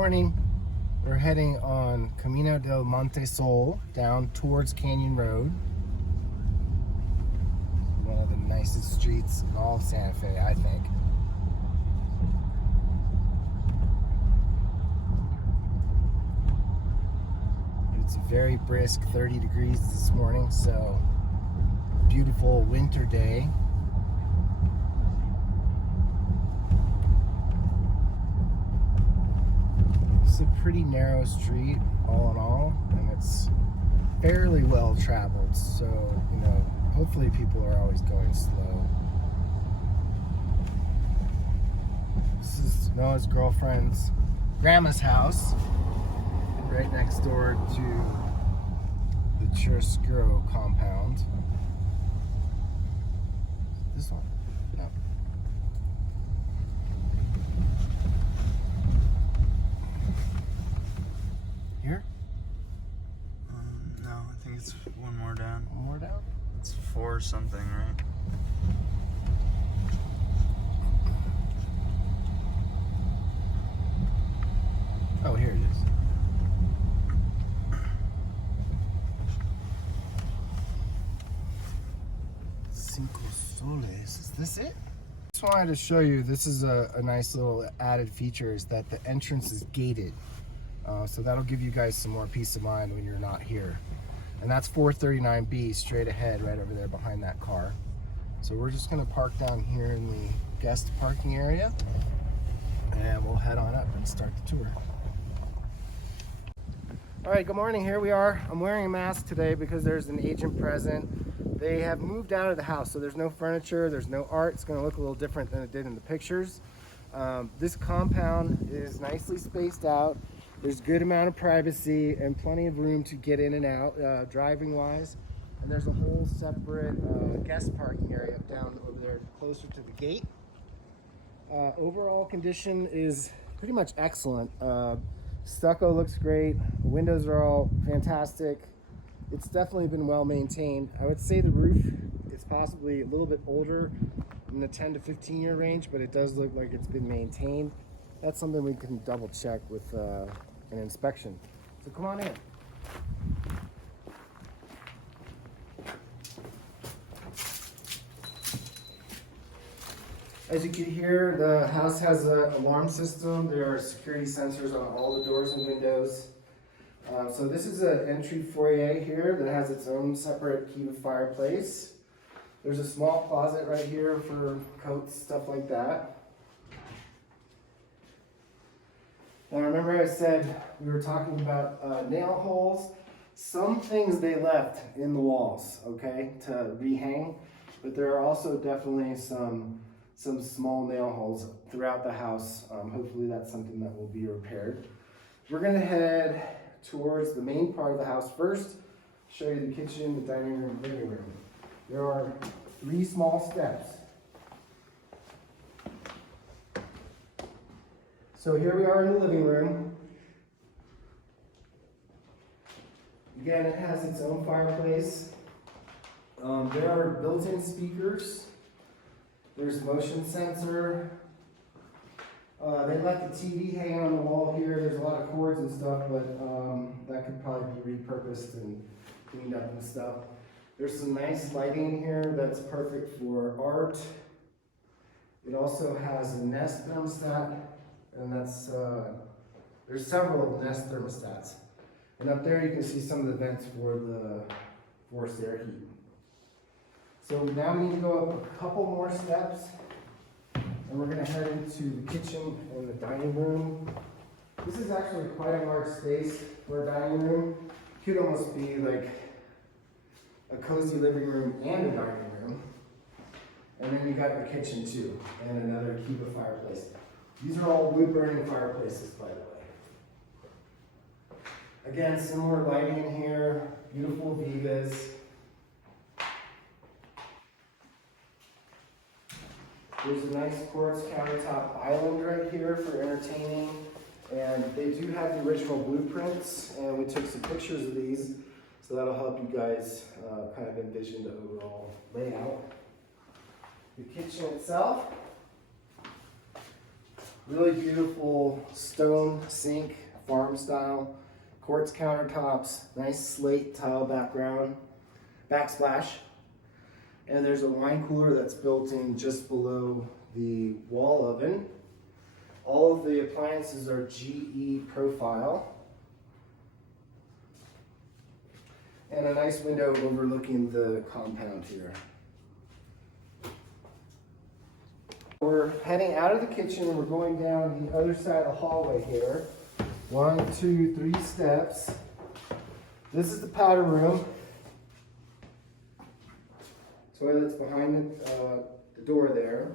morning. We're heading on Camino del Monte Sol down towards Canyon Road. One of the nicest streets in all of Santa Fe, I think. It's a very brisk 30 degrees this morning, so beautiful winter day. It's a pretty narrow street all in all, and it's fairly well traveled, so hopefully people are always going slow. This is Noah's girlfriend's grandma's house, right next door to the Churrasco compound. This one? No. Here? No, I think it's one more down. One more down? It's 4 something, right? Oh, here it is. Cinco Soles. Is this it? Just wanted to show you, this is a nice little added feature, is that the entrance is gated. So that'll give you guys some more peace of mind when you're not here. And that's 439B straight ahead right over there behind that car. So we're just gonna park down here in the guest parking area and we'll head on up and start the tour. All right, good morning, here we are. I'm wearing a mask today because there's an agent present. They have moved out of the house, so there's no furniture, there's no art. It's gonna look a little different than it did in the pictures. This compound is nicely spaced out. There's a good amount of privacy and plenty of room to get in and out, driving wise. And there's a whole separate guest parking area up down over there closer to the gate. Overall condition is pretty much excellent. Stucco looks great. The windows are all fantastic. It's definitely been well maintained. I would say the roof is possibly a little bit older in the 10 to 15 year range, but it does look like it's been maintained. That's something we can double check with an inspection. So come on in. As you can hear, the house has an alarm system. There are security sensors on all the doors and windows. So this is an entry foyer here that has its own separate heated fireplace. There's a small closet right here for coats, stuff like that. Now remember I said we were talking about nail holes. Some things they left in the walls, okay, to rehang, but there are also definitely some small nail holes throughout the house. Hopefully that's something that will be repaired. We're gonna head towards the main part of the house first, show you the kitchen, the dining room, living room. There are 3 small steps. So here we are in the living room. Again, it has its own fireplace. There are built-in speakers. There's motion sensor. They let the TV hang on the wall here. There's a lot of cords and stuff, but that could probably be repurposed and cleaned up and stuff. There's some nice lighting in here that's perfect for art. It also has a Nest thermostat, and that's there's several Nest thermostats. And up there you can see some of the vents for the forced air heat. So now we need to go up a couple more steps, and we're gonna head into the kitchen and the dining room. This is actually quite a large space for a dining room. It could almost be like a cozy living room and a dining room. And then you got your kitchen too, and another Kiva fireplace. These are all wood burning fireplaces, by the way. Again, similar lighting in here, beautiful Vivas. There's a nice quartz countertop island right here for entertaining. And they do have the original blueprints, and we took some pictures of these, so that'll help you guys kind of envision the overall layout. The kitchen itself, Really beautiful stone sink, farm style, quartz countertops, nice slate tile background, backsplash. And there's a wine cooler that's built in just below the wall oven. All of the appliances are GE profile. And a nice window overlooking the compound here. We're heading out of the kitchen and we're going down the other side of the hallway here. 1, 2, 3 steps. This is the powder room. Toilet's behind the door there.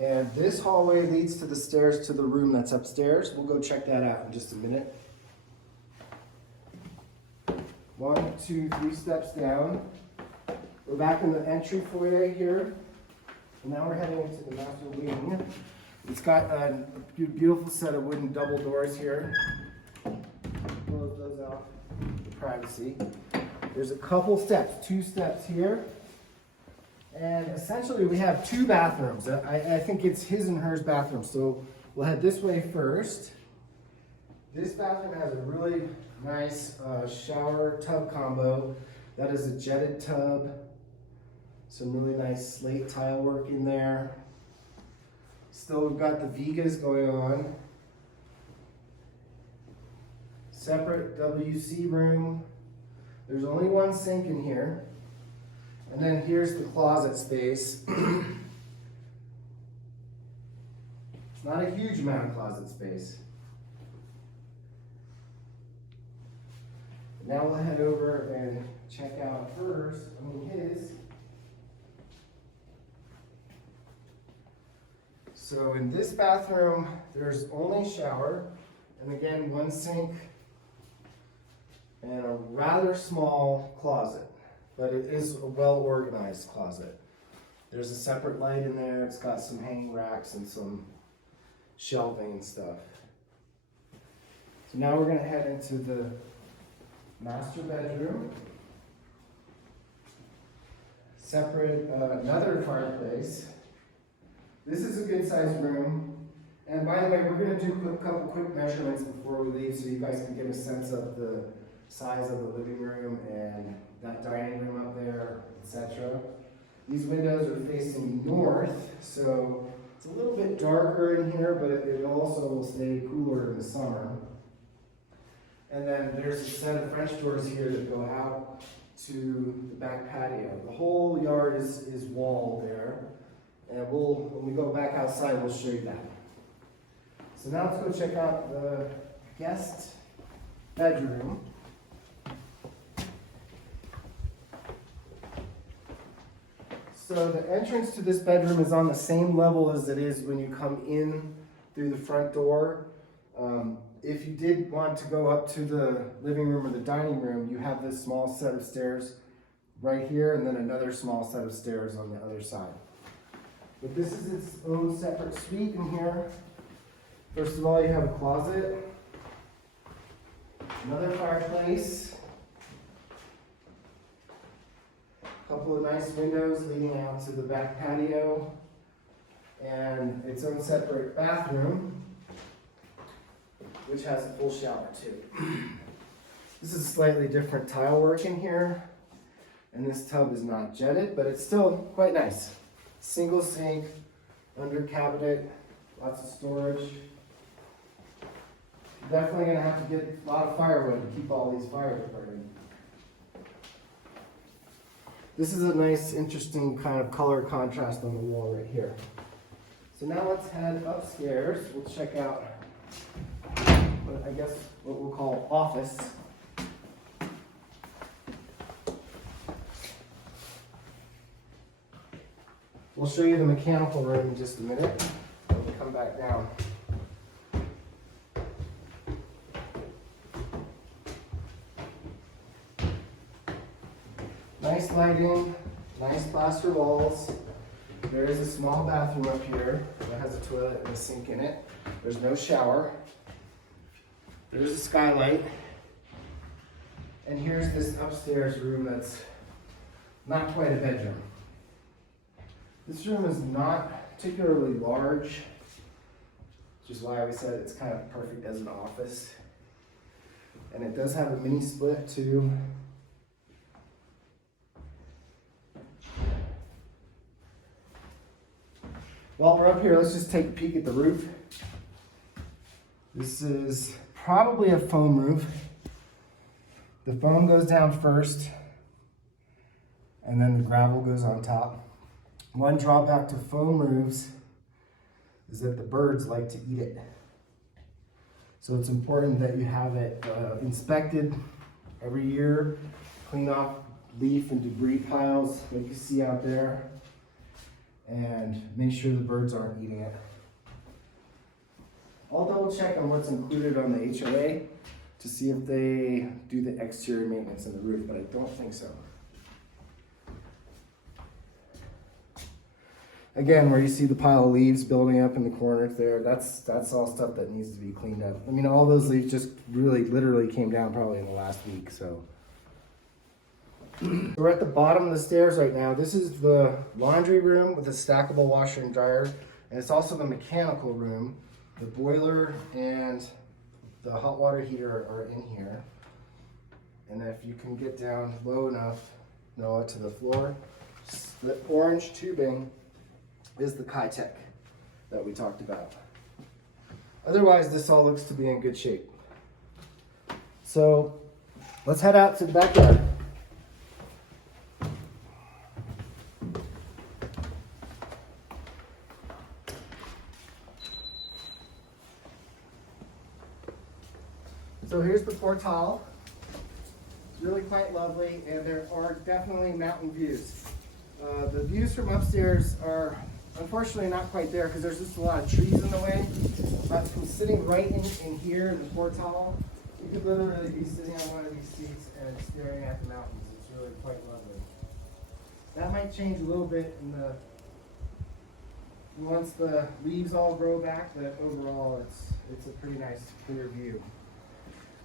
And this hallway leads to the stairs to the room that's upstairs. We'll go check that out in just a minute. 1, 2, 3 steps down. We're back in the entry foyer here. And now we're heading into the master wing. It's got a beautiful set of wooden double doors here. Close those out for privacy. There's a couple steps, 2 steps here. And essentially we have 2 bathrooms. I think it's his and hers bathroom. So we'll head this way first. This bathroom has a really nice shower tub combo. That is a jetted tub. Some really nice slate tile work in there. Still, we've got the Vigas going on. Separate WC room. There's only 1 sink in here. And then here's the closet space. It's not a huge amount of closet space. Now we'll head over and check out his. So in this bathroom, there's only shower, and again, 1 sink, and a rather small closet. But it is a well-organized closet. There's a separate light in there. It's got some hanging racks and some shelving and stuff. So now we're going to head into the master bedroom. Separate, another fireplace. This is a good-sized room. And by the way, we're going to do a couple quick measurements before we leave so you guys can get a sense of the size of the living room and that dining room up there, etc. These windows are facing north, so it's a little bit darker in here, but it also will stay cooler in the summer. And then there's a set of French doors here that go out to the back patio. The whole yard is walled there, and when we go back outside, we'll show you that. So now let's go check out the guest bedroom. So the entrance to this bedroom is on the same level as it is when you come in through the front door. If you did want to go up to the living room or the dining room, you have this small set of stairs right here and then another small set of stairs on the other side. But this is its own separate suite in here. First of all, you have a closet, another fireplace, a couple of nice windows leading out to the back patio, and its own separate bathroom, which has a full shower too. This is slightly different tile work in here, and this tub is not jetted, but it's still quite nice. Single sink, under cabinet, lots of storage. Definitely gonna have to get a lot of firewood to keep all these fires burning. This is a nice, interesting kind of color contrast on the wall right here. So now let's head upstairs. We'll check out what we'll call office. We'll show you the mechanical room in just a minute. We'll come back down. Nice lighting, nice plaster walls. There is a small bathroom up here that has a toilet and a sink in it. There's no shower. There's a skylight. And here's this upstairs room that's not quite a bedroom. This room is not particularly large, which is why we said it's kind of perfect as an office. And it does have a mini split too. While we're up here, let's just take a peek at the roof. This is probably a foam roof. The foam goes down first, and then the gravel goes on top. One drawback to foam roofs is that the birds like to eat it. So it's important that you have it inspected every year, clean off leaf and debris piles like you see out there, and make sure the birds aren't eating it. I'll double check on what's included on the HOA to see if they do the exterior maintenance on the roof, but I don't think so. Again, where you see the pile of leaves building up in the corner there, that's all stuff that needs to be cleaned up. I mean, all those leaves just really literally came down probably in the last week, so. We're at the bottom of the stairs right now. This is the laundry room with a stackable washer and dryer, and it's also the mechanical room. The boiler and the hot water heater are in here. And if you can get down low enough, Noah, to the floor, the orange tubing is the Kitec that we talked about. Otherwise, this all looks to be in good shape. So let's head out to the backyard. So here's the portal. It's really quite lovely, and there are definitely mountain views. The views from upstairs are unfortunately not quite there because there's just a lot of trees in the way. But from sitting right in here in the portal, you could literally be sitting on one of these seats and staring at the mountains. It's really quite lovely. That might change a little bit once the leaves all grow back, but overall it's a pretty nice clear view.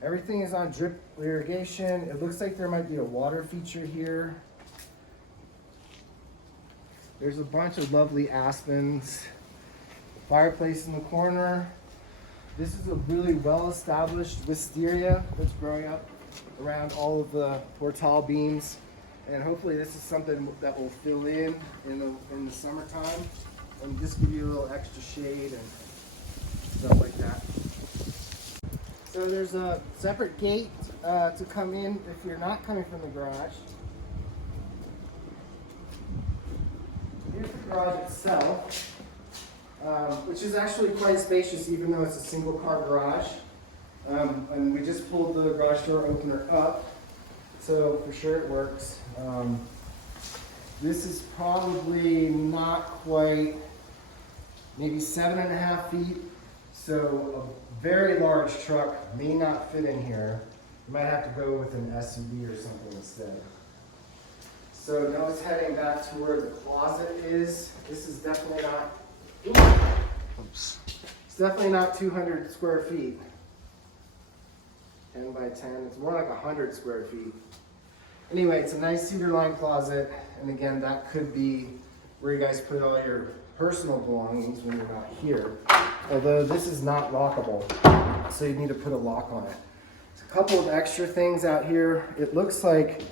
Everything is on drip irrigation. It looks like there might be a water feature here. There's a bunch of lovely aspens. Fireplace in the corner. This is a really well-established wisteria that's growing up around all of the portal beams. And hopefully this is something that will fill in the summertime and just give you a little extra shade and stuff like that. So there's a separate gate to come in if you're not coming from the garage. Here's the garage itself, which is actually quite spacious even though it's a single car garage. And we just pulled the garage door opener up, so for sure it works. This is probably not quite, maybe 7.5 feet. So a very large truck may not fit in here. You might have to go with an SUV or something instead. So now it's heading back to where the closet is. This is definitely not, it's definitely not 200 square feet. 10 by 10, it's more like 100 square feet. Anyway, it's a nice cedar lined closet. And again, that could be where you guys put all your personal belongings when you're not here. Although this is not lockable, so you need to put a lock on it. There's a couple of extra things out here. It looks like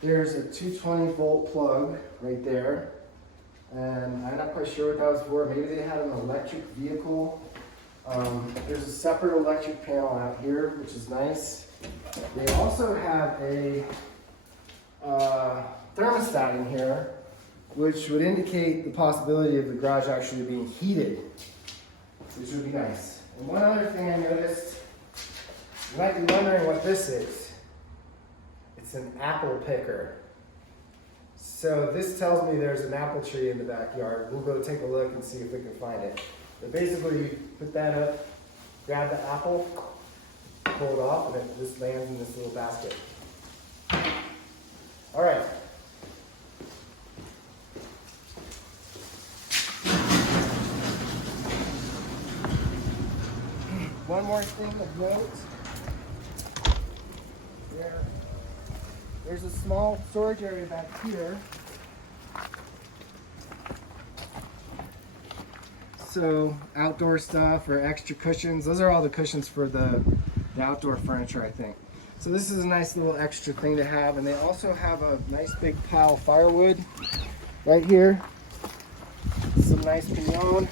there's a 220 volt plug right there. And I'm not quite sure what that was for. Maybe they had an electric vehicle. There's a separate electric panel out here, which is nice. They also have a thermostat in here, which would indicate the possibility of the garage actually being heated, which would be nice. And one other thing I noticed, you might be wondering what this is. It's an apple picker. So this tells me there's an apple tree in the backyard. We'll go take a look and see if we can find it. But basically, you put that up, grab the apple, pull it off, and it just lands in this little basket. All right. One more thing of note. There There's a small storage area back here. So outdoor stuff or extra cushions. Those are all the cushions for the outdoor furniture, I think. So this is a nice little extra thing to have. And they also have a nice big pile of firewood right here. Some nice pinon.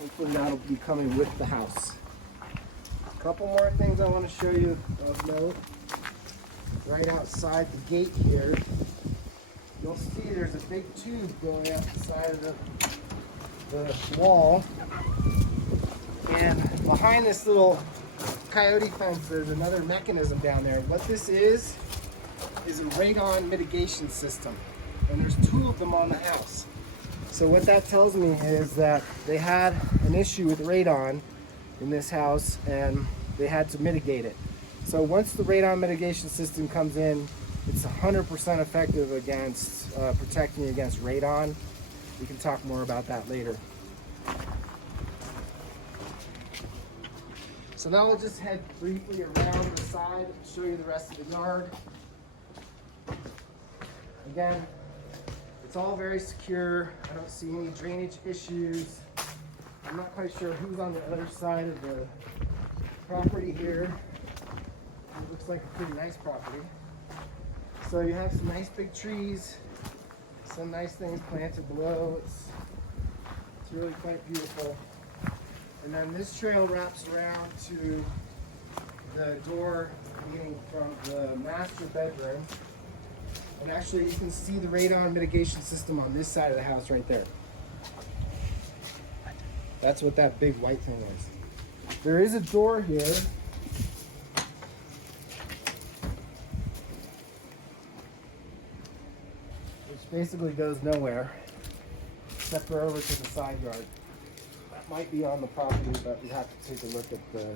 Hopefully that'll be coming with the house. A couple more things I want to show you of note. Right outside the gate here, you'll see there's a big tube going out the side of the wall. And behind this little coyote fence, there's another mechanism down there. What this is a radon mitigation system. And there's 2 of them on the house. So what that tells me is that they had an issue with radon in this house and they had to mitigate it. So once the radon mitigation system comes in, it's 100% effective against protecting against radon. We can talk more about that later. So now we'll just head briefly around the side and show you the rest of the yard. Again, it's all very secure. I don't see any drainage issues. I'm not quite sure who's on the other side of the property here. It looks like a pretty nice property. So you have some nice big trees, some nice things planted below. It's really quite beautiful. And then this trail wraps around to the door leading from the master bedroom. And actually you can see the radon mitigation system on this side of the house right there. That's what that big white thing is. There is a door here. Which basically goes nowhere, except for over to the side yard. That might be on the property, but we have to take a look at the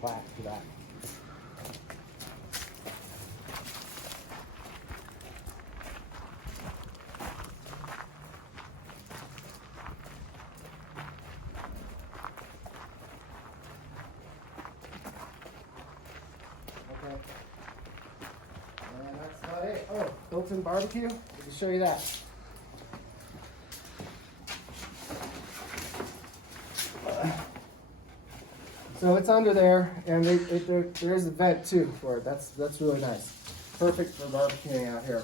plat for that. Okay. And that's about it. Oh, built-in barbecue. Let me show you that. So it's under there, and there is a vent too for it. That's really nice. Perfect for barbecuing out here.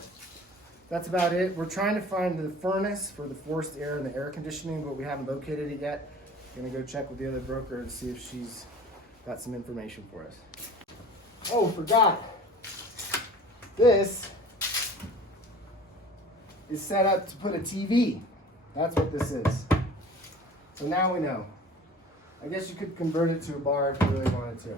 That's about it. We're trying to find the furnace for the forced air and the air conditioning, but we haven't located it yet. Gonna go check with the other broker and see if she's got some information for us. Oh, forgot. This is set up to put a TV. That's what this is. So now we know. I guess you could convert it to a bar if you really wanted to.